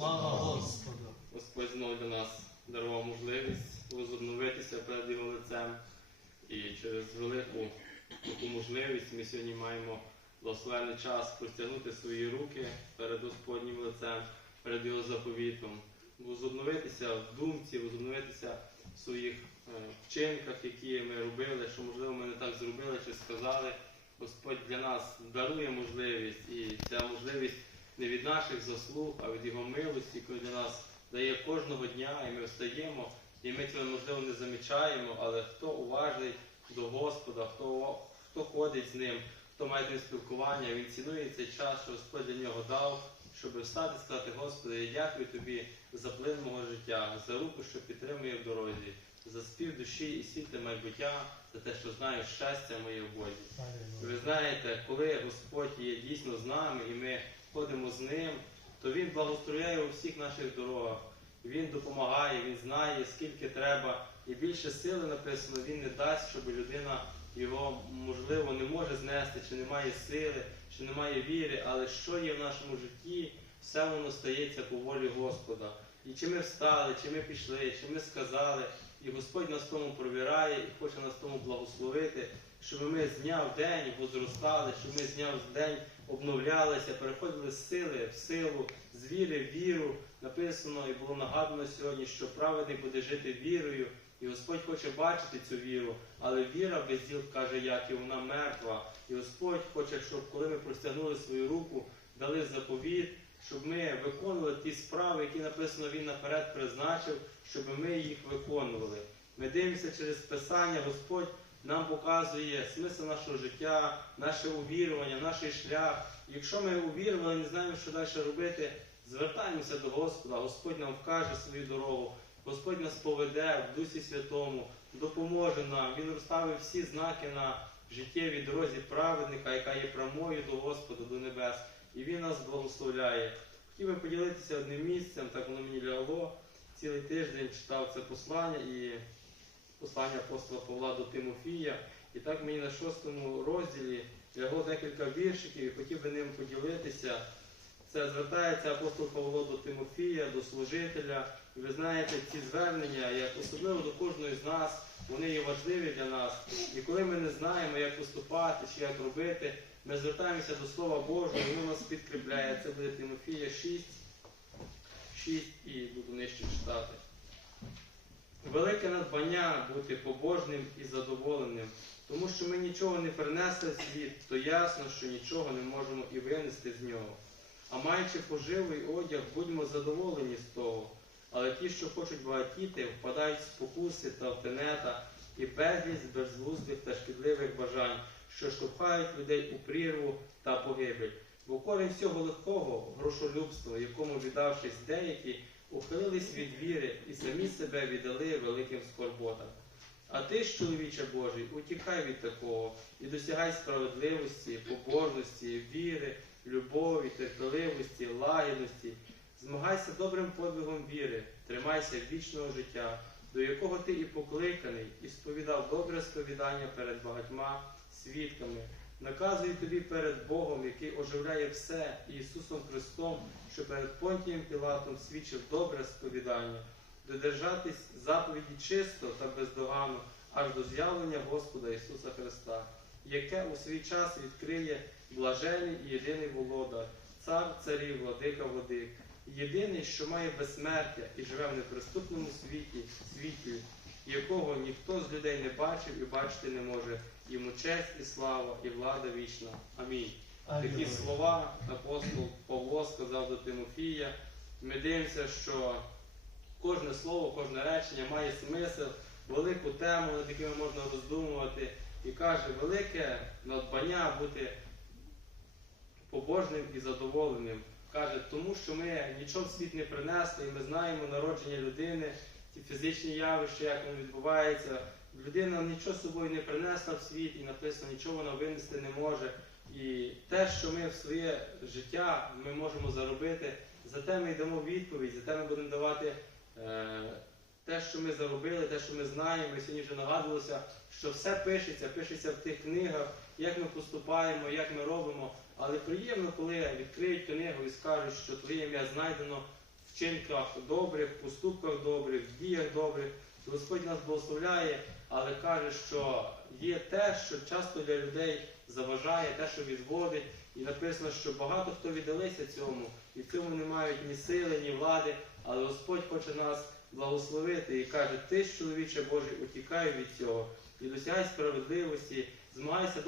Слава Господу! Господь знову для нас дарував можливість возобновитися перед Його лицем. І через велику таку можливість ми сьогодні маємо благословений час простягнути свої руки перед Господнім лицем, перед Його заповітом, возобновитися в думці, возобновитися в своїх е, вчинках, які ми робили, що можливо ми не так зробили чи сказали. Господь для нас дарує можливість, і ця можливість не від наших заслуг, а від Його милості, коли для нас дає кожного дня, і ми встаємо, і ми цього можливо не замічаємо, але хто уважний до Господа, хто, хто ходить з ним, хто має з ним спілкування, він цінує цей час, що Господь для нього дав, щоб встати і сказати, Господи, я дякую тобі за плин мого життя, за руку, що підтримує в дорозі, за спів душі і світле майбуття, за те, що знаю щастя моє в Бозі. Ви знаєте, коли Господь є дійсно з нами і ми ходимо з ним, то Він благословляє у всіх наших дорогах. Він допомагає, він знає, скільки треба. І більше сили написано, він не дасть, щоб людина його, можливо, не може знести, чи не має сили, чи не має віри, але що є в нашому житті, все воно стається по волі Господа. І чи ми встали, чи ми пішли, чи ми сказали, і Господь нас тому провіряє і хоче нас тому благословити, щоб ми з дня в день возростали, щоб ми з дня в день обновлялися, переходили з сили в силу, з віри в віру. Написано і було нагадано сьогодні, що праведний буде жити вірою, і Господь хоче бачити цю віру, але віра без діл каже, як і вона мертва. І Господь хоче, щоб коли ми простягнули свою руку, дали заповіт, щоб ми виконували ті справи, які написано Він наперед призначив, щоб ми їх виконували. Ми дивимося через Писання, Господь нам показує смисл нашого життя, наше увірування, наш шлях. Якщо ми увірували, не знаємо, що далі робити, звертаємося до Господа, Господь нам вкаже свою дорогу, Господь нас поведе в Дусі Святому, допоможе нам. Він розставив всі знаки на життєвій дорозі праведника, яка є прямою до Господа, до небес. І Він нас благословляє. Хотів би поділитися одним місцем, так воно мені лягло. Цілий тиждень читав це послання і послання апостола Павла до Тимофія. І так мені на шостому розділі лягло декілька віршиків і хотів би ним поділитися. Це звертається апостол Павло до Тимофія, до служителя. І ви знаєте, ці звернення, як особливо до кожної з нас, вони є важливі для нас. І коли ми не знаємо, як поступати чи як робити, ми звертаємося до Слова Божого, і воно нас підкріпляє. Це буде Тимофія 6, 6 і буду нижче читати. Велике надбання бути побожним і задоволеним, тому що ми нічого не принесли світ, то ясно, що нічого не можемо і винести з нього. А маючи поживий одяг, будьмо задоволені з того. Але ті, що хочуть багатіти, впадають в спокуси та в тенета і безліч безглуздих та шкідливих бажань, що штовхають людей у прірву та погибель. Бо корінь всього легкого грошолюбство, якому віддавшись деякі, ухилились від віри і самі себе віддали великим скорботам. А ти ж, чоловіче Божий, утікай від такого і досягай справедливості, побожності, віри, любові, терпеливості, лагідності. Змагайся добрим подвигом віри, тримайся вічного життя, до якого ти і покликаний, і сповідав добре сповідання перед багатьма свідками. Наказую тобі перед Богом, який оживляє все, Ісусом Христом, що перед Понтієм Пілатом свідчив добре сповідання, додержатись заповіді чисто та бездоганно, аж до з'явлення Господа Ісуса Христа, яке у свій час відкриє блажений і єдиний володар, цар царів, владика владик, єдиний, що має безсмертя і живе в неприступному світі, світі, якого ніхто з людей не бачив і бачити не може. Йому честь і слава, і влада вічна. Амінь. Такі слова апостол Павло сказав до Тимофія. Ми дивимося, що кожне слово, кожне речення має смисл, велику тему, над якими можна роздумувати. І каже, велике надбання бути побожним і задоволеним. Каже, тому що ми нічого в світ не принесли, і ми знаємо народження людини, ті фізичні явища, як воно відбувається. Людина нічого з собою не принесла в світ, і написано, нічого вона винести не може. І те, що ми в своє життя ми можемо заробити, за те ми йдемо відповідь, за те ми будемо давати е, те, що ми заробили, те, що ми знаємо. І сьогодні вже нагадувалося, що все пишеться, пишеться в тих книгах, як ми поступаємо, як ми робимо. Але приємно, коли відкриють книгу і скажуть, що твоє ім'я знайдено вчинках добрих, поступках добрих, діях добрих. Господь нас благословляє, але каже, що є те, що часто для людей заважає, те, що відводить. І написано, що багато хто віддалися цьому, і в цьому не мають ні сили, ні влади, але Господь хоче нас благословити і каже, ти чоловіче Божий, утікай від цього і досягай справедливості, змагайся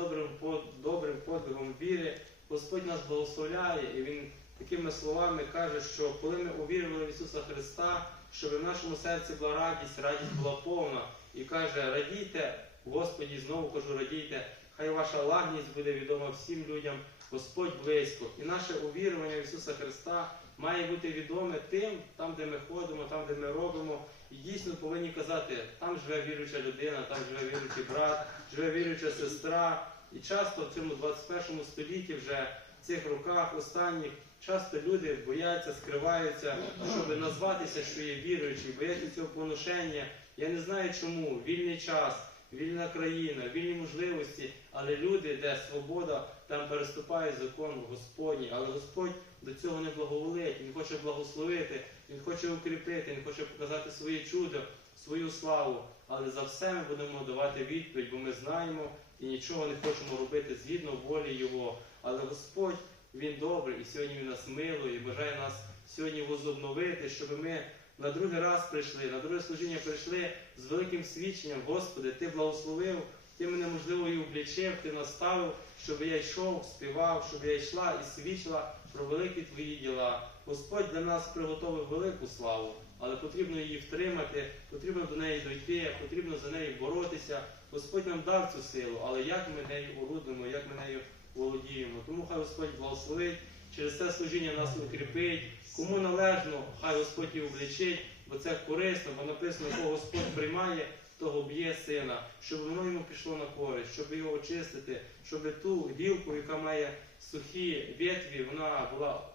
добрим подвигом віри. Господь нас благословляє, і Він такими словами каже, що коли ми увірували в Ісуса Христа, щоб в нашому серці була радість, радість була повна. І каже, радійте, Господі, знову кажу, радійте, хай ваша лагідність буде відома всім людям, Господь близько. І наше увірування в Ісуса Христа має бути відоме тим, там, де ми ходимо, там, де ми робимо. І дійсно повинні казати, там живе віруюча людина, там живе віруючий брат, живе віруюча сестра. І часто в цьому 21 столітті вже в цих роках останніх часто люди бояться, скриваються, щоб назватися, що є віруючі, бояться цього поношення. Я не знаю чому. Вільний час, вільна країна, вільні можливості, але люди, де свобода, там переступають закон Господній. Але Господь до цього не благоволить. Він хоче благословити, Він хоче укріпити, Він хоче показати своє чудо, свою славу. Але за все ми будемо давати відповідь, бо ми знаємо і нічого не хочемо робити згідно волі Його. Але Господь Він добрий, і сьогодні Він нас милує, і бажає нас сьогодні возобновити, щоб ми на другий раз прийшли, на друге служіння прийшли з великим свідченням. Господи, Ти благословив, Ти мене можливо і облічив, Ти наставив, щоб я йшов, співав, щоб я йшла і свідчила про великі Твої діла. Господь для нас приготовив велику славу, але потрібно її втримати, потрібно до неї дойти, потрібно за нею боротися. Господь нам дав цю силу, але як ми нею орудимо, як ми нею володіємо. Тому хай Господь благословить, через це служіння нас укріпить. Кому належно, хай Господь і облічить, бо це корисно, бо написано, кого Господь приймає, того б'є сина, щоб воно йому пішло на користь, щоб його очистити, щоб ту гілку, яка має сухі ветві, вона була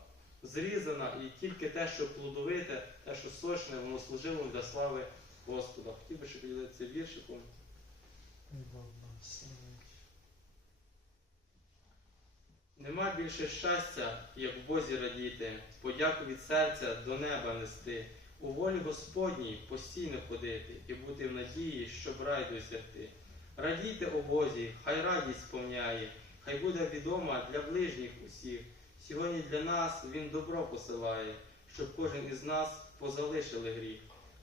зрізана, і тільки те, що плодовите, те, що сочне, воно служило для слави Господа. Хотів би ще поділитися віршиком. Нема більше щастя, як в Бозі радіти, подяку від серця до неба нести, у волі Господній постійно ходити і бути в надії, щоб рай досягти. Радійте у Бозі, хай радість сповняє, хай буде відома для ближніх усіх. Сьогодні для нас Він добро посилає, щоб кожен із нас позалишили гріх.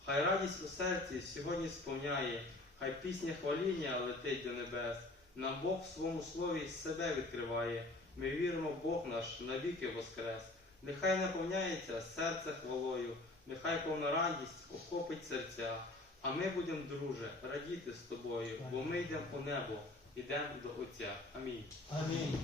Хай радість у серці сьогодні сповняє, хай пісня хваління летить до небес. Нам Бог в своєму слові себе відкриває. Ми віримо, в Бог наш навіки воскрес. Нехай наповняється серце хвалою, нехай повна радість охопить серця. А ми будемо, друже, радіти з тобою, бо ми йдемо по небо, йдемо до Отця. Амінь. Амінь.